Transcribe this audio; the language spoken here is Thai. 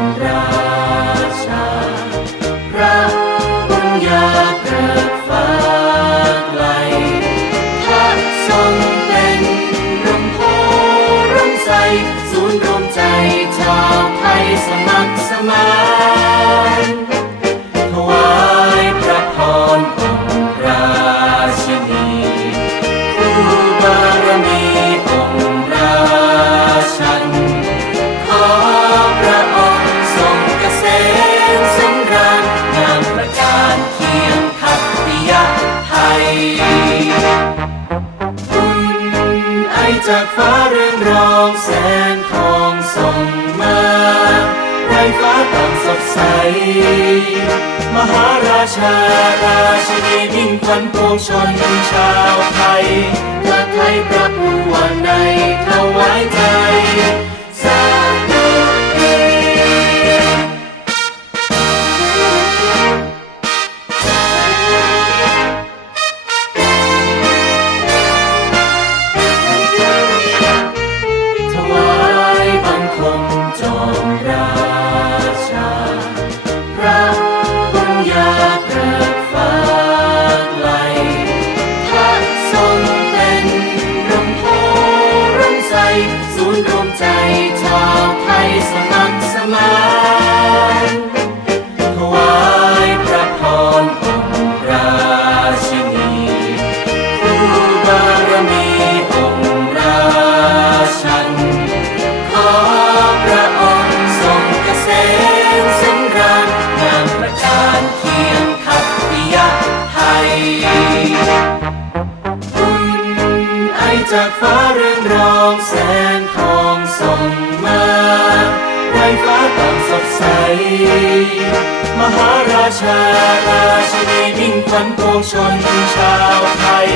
มราชพระบุญญเกิดฟ้าไกลพระทรงเป็นร่มโพร่มใส ศูนย์รมใจชาวไทยสมัครสมาน จากฟ้าเรืองรองแสงทองส่องมาไรฟ้าต่างสดใส มหาราชาราชินีมิ่งขวัญปวงชนชาวไทยพระไทยพระผู้วันในถวายใจ จากฟ้าเรืองรองแสงทองส่องมาไรฟ้าต่างสดใส มหาราชาราชินีมิ่งขวัญปวงชนชาวไทย